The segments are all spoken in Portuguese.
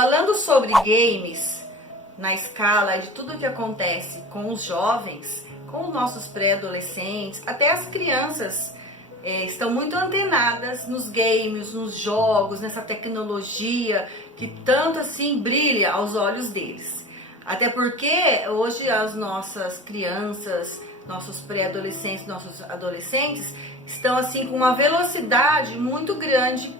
Falando sobre games, na escala de tudo que acontece com os jovens, com os nossos pré-adolescentes, até as crianças estão muito antenadas nos games, nos jogos, nessa tecnologia que tanto assim brilha aos olhos deles. Até porque hoje as nossas crianças, nossos pré-adolescentes, nossos adolescentes estão assim com uma velocidade muito grande.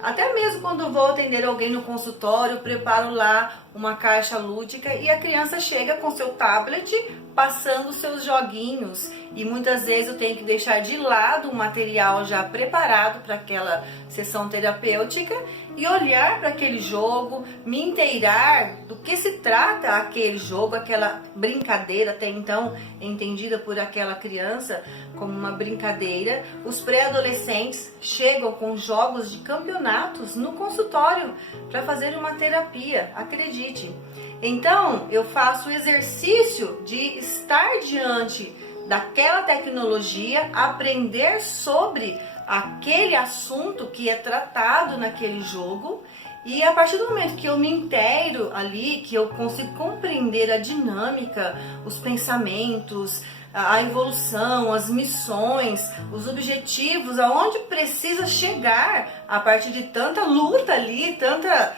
Até mesmo quando eu vou atender alguém no consultório, eu preparo lá uma caixa lúdica e a criança chega com seu tablet passando seus joguinhos, e muitas vezes eu tenho que deixar de lado um material já preparado para aquela sessão terapêutica e olhar para aquele jogo, me inteirar do que se trata aquele jogo, aquela brincadeira até então entendida por aquela criança como uma brincadeira. Os pré-adolescentes chegam com jogos de campeonatos no consultório para fazer uma terapia, acredite. Então, eu faço o exercício de estar diante daquela tecnologia, aprender sobre aquele assunto que é tratado naquele jogo, e a partir do momento que eu me inteiro ali, que eu consigo compreender a dinâmica, os pensamentos, a evolução, as missões, os objetivos, aonde precisa chegar a partir de tanta luta ali, tanta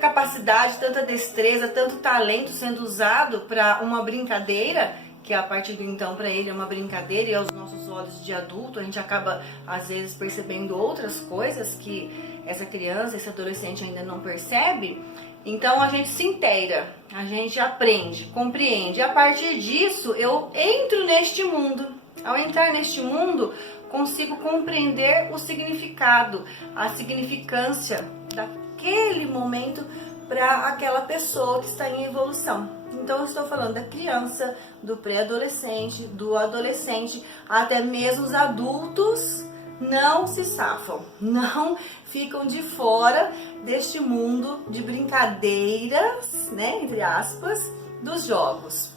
capacidade, tanta destreza, tanto talento sendo usado para uma brincadeira, que a partir do então para ele é uma brincadeira, e aos nossos olhos de adulto a gente acaba às vezes percebendo outras coisas que essa criança, esse adolescente ainda não percebe. Então a gente se inteira, a gente aprende, compreende, e a partir disso eu entro neste mundo. Ao entrar neste mundo, consigo compreender o significado, a significância daquele momento para aquela pessoa que está em evolução. Então eu estou falando da criança, do pré-adolescente, do adolescente, até mesmo os adultos não se safam, não ficam de fora deste mundo de brincadeiras, né, entre aspas, dos jogos.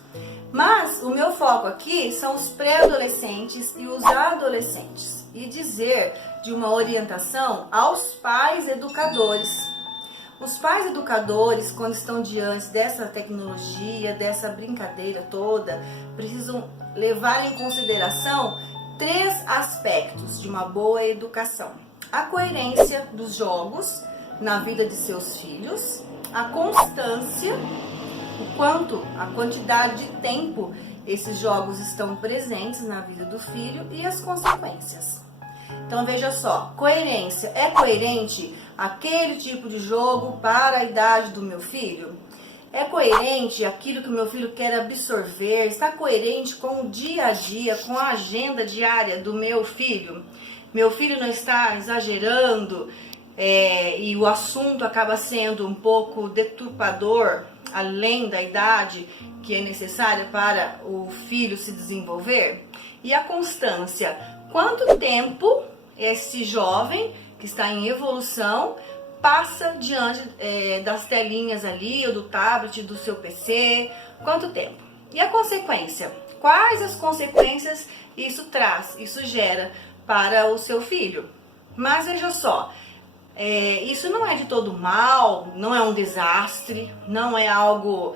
Mas o meu foco aqui são os pré-adolescentes e os adolescentes, e dizer de uma orientação aos pais educadores. Os pais educadores, quando estão diante dessa tecnologia, dessa brincadeira toda, precisam levar em consideração 3 aspectos de uma boa educação: a coerência dos jogos na vida de seus filhos, a constância, o quanto, a quantidade de tempo esses jogos estão presentes na vida do filho, e as consequências. Então veja só, coerência. É coerente aquele tipo de jogo para a idade do meu filho? É coerente aquilo que o meu filho quer absorver? Está coerente com o dia a dia, com a agenda diária do meu filho? Meu filho não está exagerando e o assunto acaba sendo um pouco deturpador, além da idade que é necessária para o filho se desenvolver? E a constância? Quanto tempo esse jovem que está em evolução passa diante das telinhas ali, ou do tablet, do seu PC? Quanto tempo? E a consequência? Quais as consequências isso traz, isso gera para o seu filho? Mas veja só, isso não é de todo mal, não é um desastre, não é algo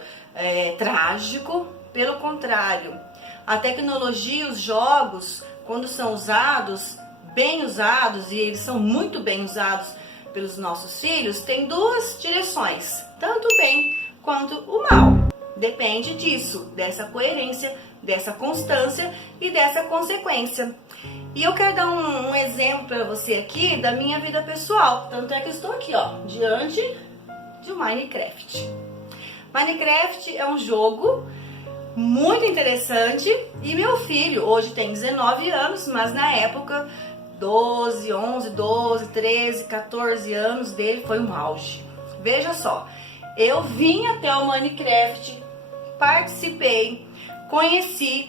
trágico. Pelo contrário, a tecnologia, os jogos, quando são usados, bem usados, e eles são muito bem usados pelos nossos filhos, tem 2 direções, tanto o bem quanto o mal. Depende disso, dessa coerência, dessa constância e dessa consequência. E eu quero dar um exemplo para você aqui da minha vida pessoal. Tanto é que eu estou aqui, ó, diante de Minecraft. Minecraft é um jogo muito interessante, e meu filho hoje tem 19 anos, mas na época 11, 12, 13, 14 anos dele foi um auge. Veja só, eu vim até o Minecraft, participei, conheci,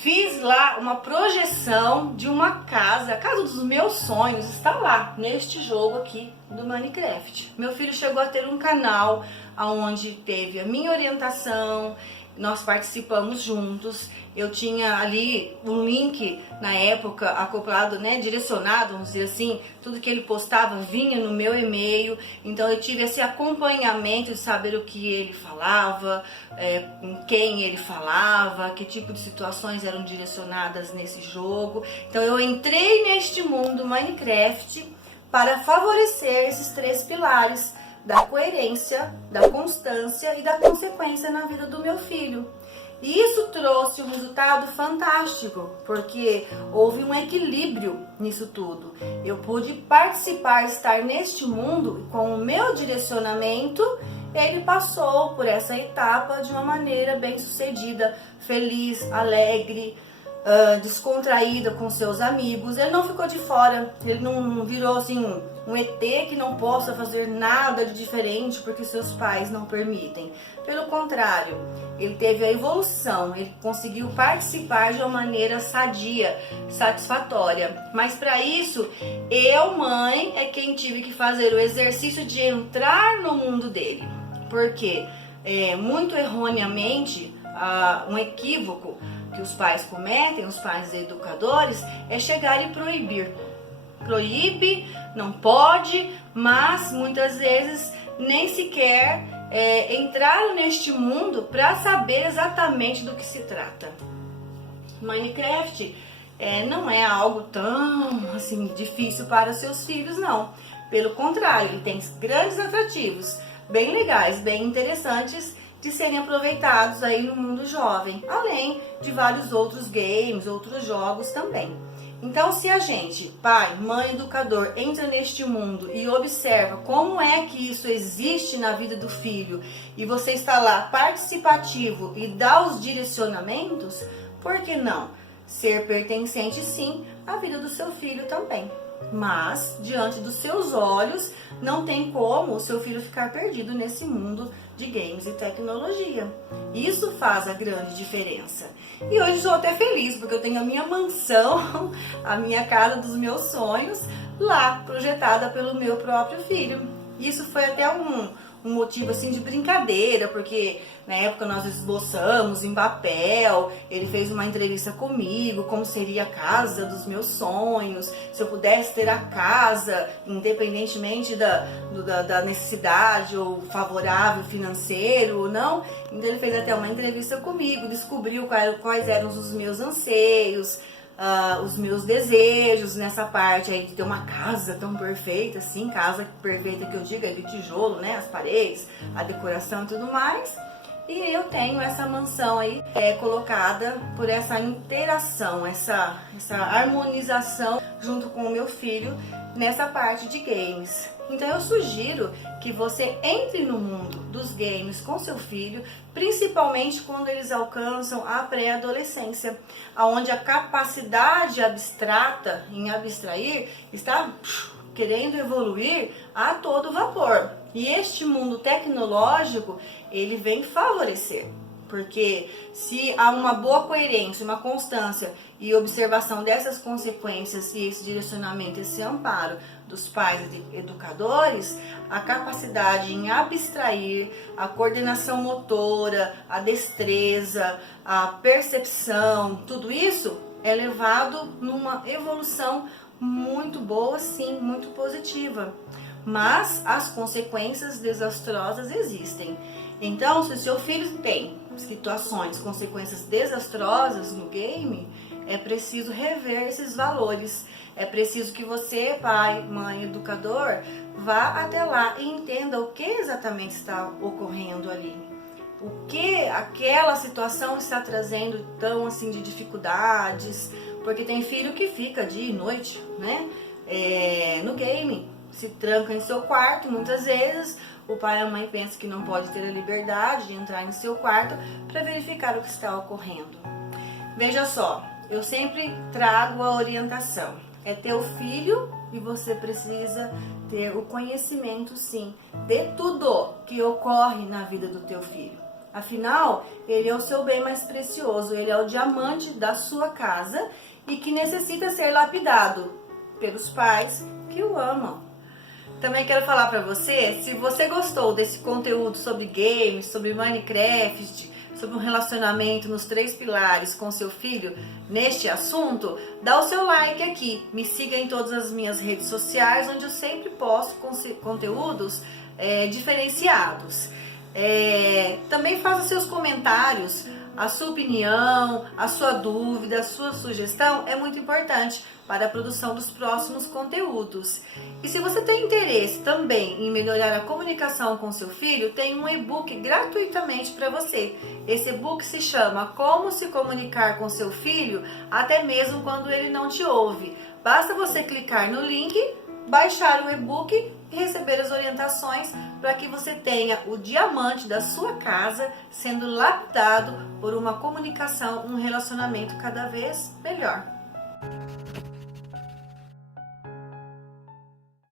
fiz lá uma projeção de uma casa, a casa dos meus sonhos está lá, neste jogo aqui do Minecraft. Meu filho chegou a ter um canal onde teve a minha orientação, nós participamos juntos, eu tinha ali um link na época acoplado, né, direcionado, vamos dizer assim, tudo que ele postava vinha no meu e-mail, então eu tive esse acompanhamento de saber o que ele falava, com quem ele falava, que tipo de situações eram direcionadas nesse jogo. Então eu entrei neste mundo Minecraft para favorecer esses 3 pilares da coerência, da constância e da consequência na vida do meu filho. E isso trouxe um resultado fantástico, porque houve um equilíbrio nisso tudo. Eu pude participar, estar neste mundo e com o meu direcionamento, ele passou por essa etapa de uma maneira bem sucedida, feliz, alegre, descontraída com seus amigos. Ele não ficou de fora, ele não virou assim um ET que não possa fazer nada de diferente porque seus pais não permitem. Pelo contrário, ele teve a evolução, ele conseguiu participar de uma maneira sadia, satisfatória. Mas para isso, eu, mãe, é quem tive que fazer o exercício de entrar no mundo dele. Porque muito erroneamente, um equívoco que os pais cometem, os pais educadores, é chegar e proibir. Proíbe, não pode, mas muitas vezes nem sequer entraram neste mundo para saber exatamente do que se trata. Minecraft não é algo tão assim difícil para seus filhos, não. Pelo contrário, ele tem grandes atrativos, bem legais, bem interessantes, de serem aproveitados aí no mundo jovem, além de vários outros games, outros jogos também. Então, se a gente, pai, mãe, educador, entra neste mundo e observa como é que isso existe na vida do filho e você está lá participativo e dá os direcionamentos, por que não ser pertencente sim à vida do seu filho também? Mas, diante dos seus olhos, não tem como o seu filho ficar perdido nesse mundo de games e tecnologia. Isso faz a grande diferença. E hoje estou até feliz, porque eu tenho a minha mansão, a minha casa dos meus sonhos, lá, projetada pelo meu próprio filho. Isso foi até um motivo assim de brincadeira, porque na época nós esboçamos em papel, ele fez uma entrevista comigo, como seria a casa dos meus sonhos, se eu pudesse ter a casa, independentemente da necessidade ou favorável financeiro ou não. Então ele fez até uma entrevista comigo, descobriu quais eram os meus anseios, os meus desejos nessa parte aí de ter uma casa tão perfeita, assim, casa perfeita que eu digo é de tijolo, né, as paredes, a decoração e tudo mais. E eu tenho essa mansão aí colocada por essa interação, essa harmonização junto com o meu filho nessa parte de games. Então eu sugiro que você entre no mundo dos games com seu filho, principalmente quando eles alcançam a pré-adolescência, onde a capacidade abstrata em abstrair está querendo evoluir a todo vapor. E este mundo tecnológico, ele vem favorecer, porque se há uma boa coerência, uma constância e observação dessas consequências e esse direcionamento, esse amparo dos pais e educadores, a capacidade em abstrair, a coordenação motora, a destreza, a percepção, tudo isso é levado numa evolução muito boa, sim, muito positiva. Mas as consequências desastrosas existem. Então, se o seu filho tem situações, consequências desastrosas no game, é preciso rever esses valores. É preciso que você, pai, mãe, educador, vá até lá e entenda o que exatamente está ocorrendo ali. O que aquela situação está trazendo tão assim de dificuldades, porque tem filho que fica dia e noite, né, no game, se tranca em seu quarto. Muitas vezes o pai e a mãe pensam que não pode ter a liberdade de entrar em seu quarto para verificar o que está ocorrendo. Veja só, eu sempre trago a orientação. É teu filho e você precisa ter o conhecimento, sim, de tudo que ocorre na vida do teu filho. Afinal, ele é o seu bem mais precioso, ele é o diamante da sua casa e que necessita ser lapidado pelos pais que o amam. Também quero falar para você, se você gostou desse conteúdo sobre games, sobre Minecraft, sobre um relacionamento nos 3 pilares com seu filho neste assunto, dá o seu like aqui. Me siga em todas as minhas redes sociais, onde eu sempre posto conteúdos diferenciados. Também faça seus comentários, a sua opinião, a sua dúvida, a sua sugestão é muito importante para a produção dos próximos conteúdos. E se você tem interesse também em melhorar a comunicação com seu filho, tem um e-book gratuitamente para você. Esse e-book se chama Como se comunicar com seu filho, até mesmo quando ele não te ouve. Basta você clicar no link, baixar o e-book e receber as orientações para que você tenha o diamante da sua casa sendo lapidado por uma comunicação, um relacionamento cada vez melhor.